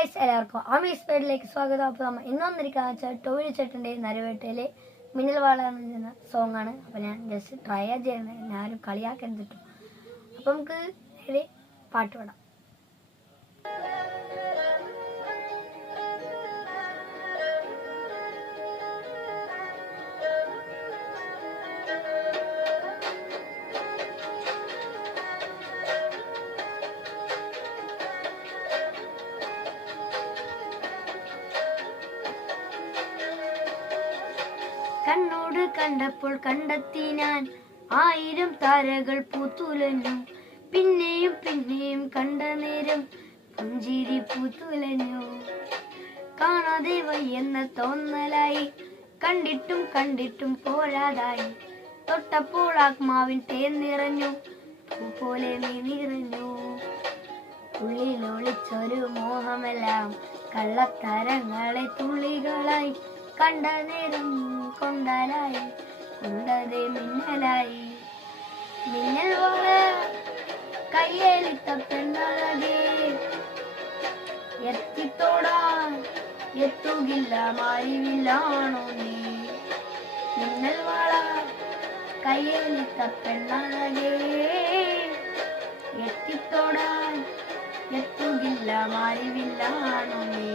Guys, എല്ലാവർക്കും അമീസ് പേഡിലേക്ക് സ്വാഗതം. അപ്പോൾ നമ്മൾ ഇന്ന് വന്നിരിക്കുകയെന്ന് വെച്ചാൽ ടോവിനോ ചേട്ടൻ്റെ നരവേട്ടയിലെ മിന്നൽ വാള എന്ന സോങ് ആണ്. അപ്പോൾ ഞാൻ ജസ്റ്റ് ട്രൈ ചെയ്യുന്നത്, ഞാനും കളിയാക്കാൻ കിട്ടും. അപ്പോൾ നമുക്ക് നേരെ പാട്ട് പാടാം. കണ്ണോട് കണ്ടപ്പോൾ കണ്ടെത്തി ഞാൻ 1000 താരകൾ പൂത്തുലഞ്ഞു. പിന്നെയും പിന്നെയും കണ്ട നേരം പുഞ്ചിരി പൂത്തുലഞ്ഞു. കാണാതെ വയ്യെന്ന തോന്നലായി, കണ്ടിട്ടും കണ്ടിട്ടും പോരാതായി. തൊട്ടപ്പോൾ ആത്മാവിൻ തേൻ നിറഞ്ഞു, പൂ പോലെ നീ നിറഞ്ഞു. ഉള്ളിലൊളിച്ചൊരു മോഹമെല്ലാം കള്ളത്തരങ്ങളെ തുള്ളികളായി. കണ്ട നേരം കൊണ്ടലായി, കൊണ്ടതേ മിന്നലായി. മിന്നൽ പോലെ കയ്യേലിത്ത പെണ്ണഴകേ, എത്തിത്തോടാൻ എത്തുകില്ല മാറിവില്ലാണോ നീ. മിന്നൽ വള കയ്യേലിത്ത പെണ്ണഴകേ, എത്തിത്തോടാൻ എത്തുകില്ല മാറിവില്ലാണോ നീ.